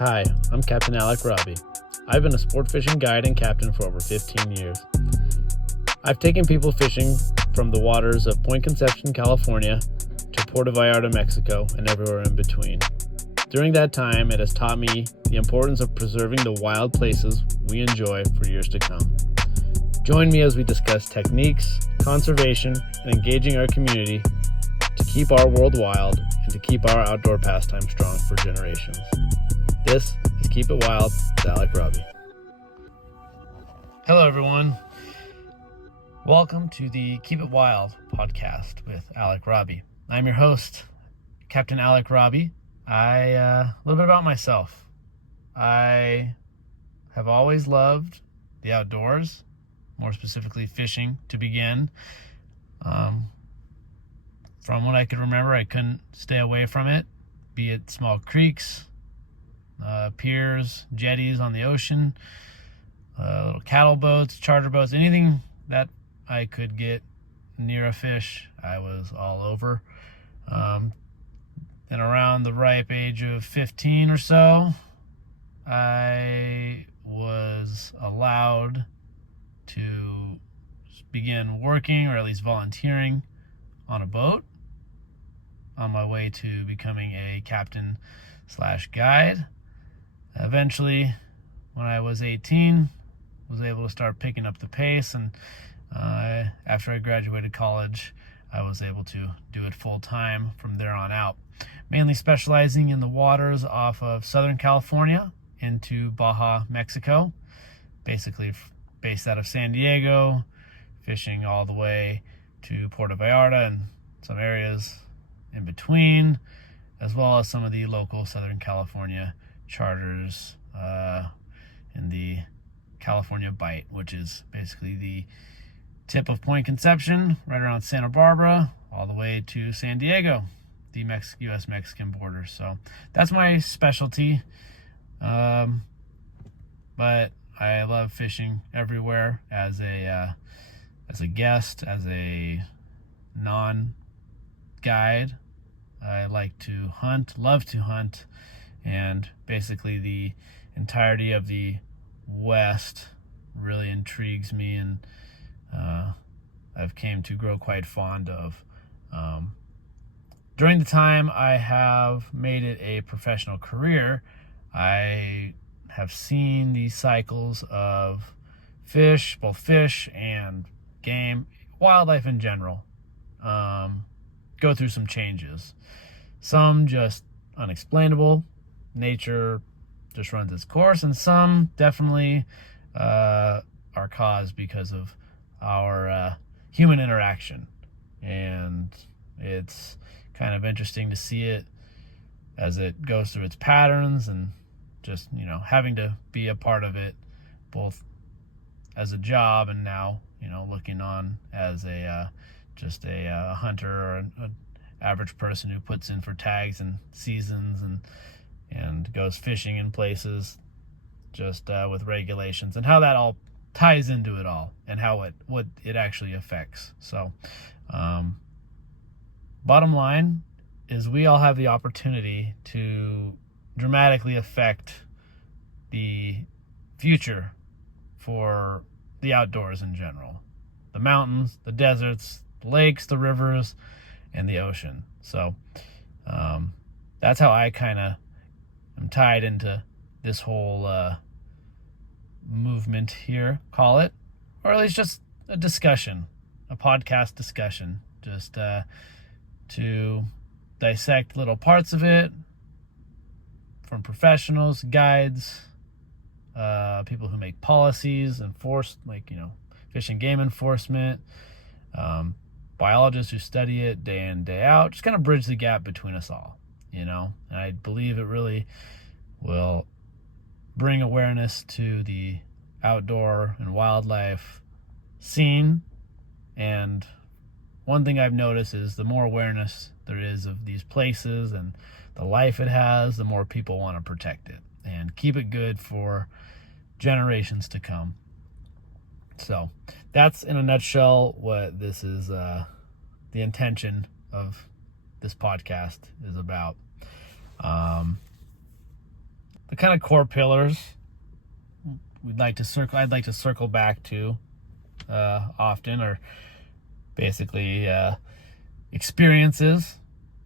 Hi, I'm Captain Alec Robbie. I've been a sport fishing guide and captain for over 15 years. I've taken people fishing from the waters of Point Conception, California, to Puerto Vallarta, Mexico, and everywhere in between. During that time, it has taught me the importance of preserving the wild places we enjoy for years to come. Join me as we discuss techniques, conservation, and engaging our community to keep our world wild and to keep our outdoor pastime strong for generations. This is Keep It Wild with Alec Robbie. Hello, everyone. Welcome to the Keep It Wild podcast with Alec Robbie. I'm your host, Captain Alec Robbie. A little bit about myself. I have always loved the outdoors, more specifically fishing to begin. From what I could remember, I couldn't stay away from it, be it small creeks, piers, jetties on the ocean, little cattle boats, charter boats, anything that I could get near a fish, I was all over. And around the ripe age of 15 or so, I was allowed to begin working, or at least volunteering, on a boat on my way to becoming a captain/guide. Eventually, when I was 18, was able to start picking up the pace, and after I graduated college, I was able to do it full time from there on out, mainly specializing in the waters off of Southern California into Baja, Mexico, basically based out of San Diego, fishing all the way to Puerto Vallarta and some areas in between, as well as some of the local Southern California charters in the California Bight, which is basically the tip of Point Conception, right around Santa Barbara, all the way to San Diego, the U.S.-Mexican border. So that's my specialty. But I love fishing everywhere as a guest, as a non-guide. I like to hunt, love to hunt, and basically the entirety of the West really intrigues me, and I've came to grow quite fond of. During the time I have made it a professional career, I have seen the cycles of fish, both fish and game, wildlife in general, go through some changes. Some just unexplainable, nature just runs its course, and some definitely are caused because of our human interaction. And it's kind of interesting to see it as it goes through its patterns, and just, having to be a part of it, both as a job and now, looking on as just a hunter or an average person who puts in for tags and seasons and goes fishing in places, just with regulations, and how that all ties into it all, and what it actually affects. So bottom line is, we all have the opportunity to dramatically affect the future for the outdoors in general. The mountains, the deserts, the lakes, the rivers, and the ocean. So that's how I kind of am tied into this whole movement here, call it, or at least just a discussion, a podcast discussion, just to dissect little parts of it from professionals, guides, people who make policies, enforce, fish and game enforcement, biologists who study it day in, day out, just kind of bridge the gap between us all, and I believe it really will bring awareness to the outdoor and wildlife scene. And one thing I've noticed is, the more awareness there is of these places and the life it has, the more people want to protect it and keep it good for generations to come. So that's, in a nutshell, what this is, the intention of this podcast is about. the kind of core pillars I'd like to circle back to often are basically experiences,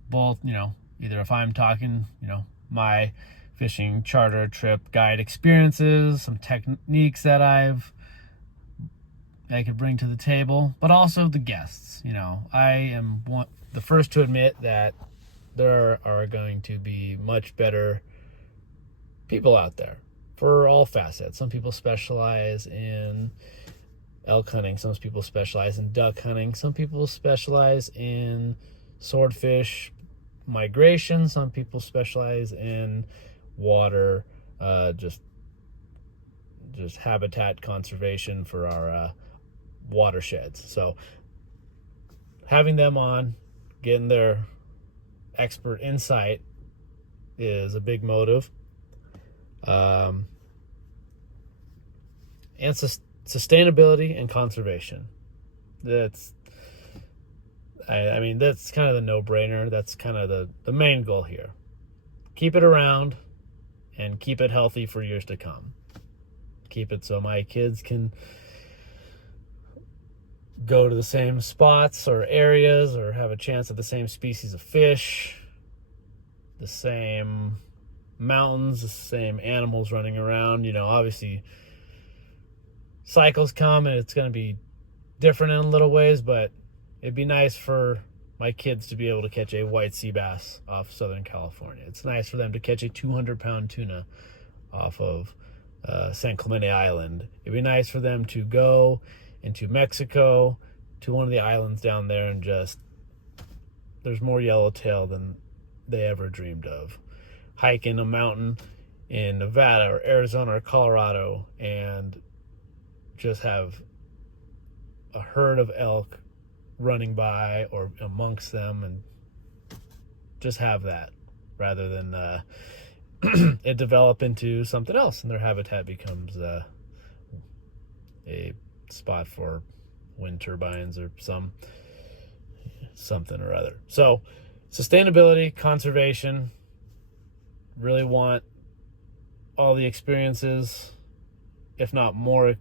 both, either if I'm talking, my fishing charter trip guide experiences, some techniques that I could bring to the table, but also the guests. I am the first to admit that there are going to be much better people out there for all facets. Some people specialize in elk hunting. Some people specialize in duck hunting. Some people specialize in swordfish migration. Some people specialize in water, just habitat conservation for our watersheds. So having them on, getting their expert insight is a big motive. And sustainability and conservation. That's kind of the no-brainer. That's kind of the main goal here. Keep it around and keep it healthy for years to come. Keep it so my kids can go to the same spots or areas or have a chance at the same species of fish, the same mountains, the same animals running around. Obviously cycles come and it's going to be different in little ways, but it'd be nice for my kids to be able to catch a white sea bass off Southern California. It's nice for them to catch a 200-pound tuna off of San Clemente Island. It'd be nice for them to go into Mexico, to one of the islands down there, and there's more yellowtail than they ever dreamed of. Hiking a mountain in Nevada or Arizona or Colorado and just have a herd of elk running by or amongst them, and just have that rather than it develop into something else and their habitat becomes a spot for wind turbines or something or other. So sustainability, conservation, really want all the experiences, if not more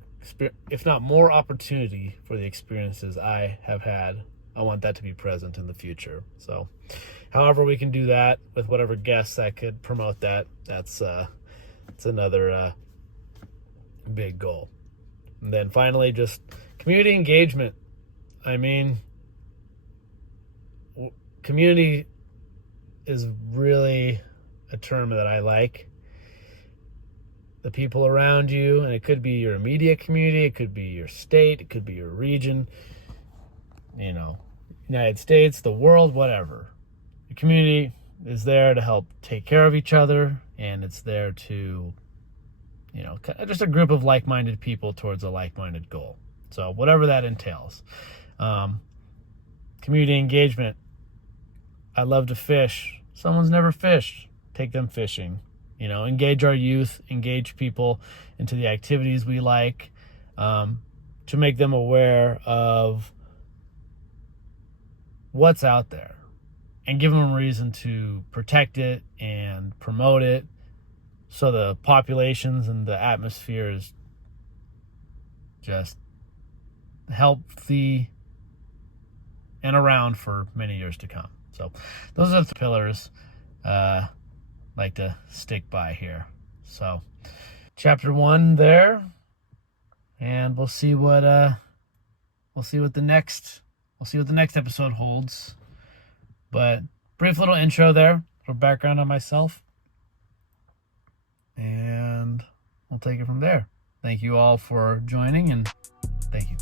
opportunity for the experiences I have had. I want that to be present in the future. So however we can do that with whatever guests that could promote that, that's another big goal. And then finally, just community engagement. Community is really a term that I like. The people around you, and it could be your immediate community, it could be your state, it could be your region, United States, the world, whatever. The community is there to help take care of each other, and it's there to, just a group of like-minded people towards a like-minded goal. So whatever that entails. Community engagement. I love to fish. Someone's never fished. Take them fishing. Engage our youth, engage people into the activities we like, to make them aware of what's out there and give them a reason to protect it and promote it so the populations and the atmosphere is just healthy and around for many years to come. So those are the pillars like to stick by here. So chapter 1 there, and we'll see what the next episode holds. But brief little intro there, little background on myself, and we'll take it from there. Thank you all for joining, and thank you.